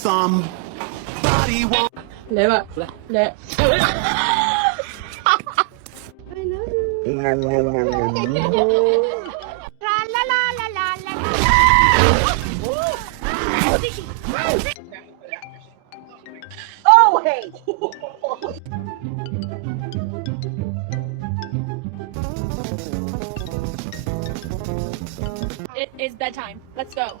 Somebody want. Leva. Le. Oh, hey! It is bedtime. Let's go.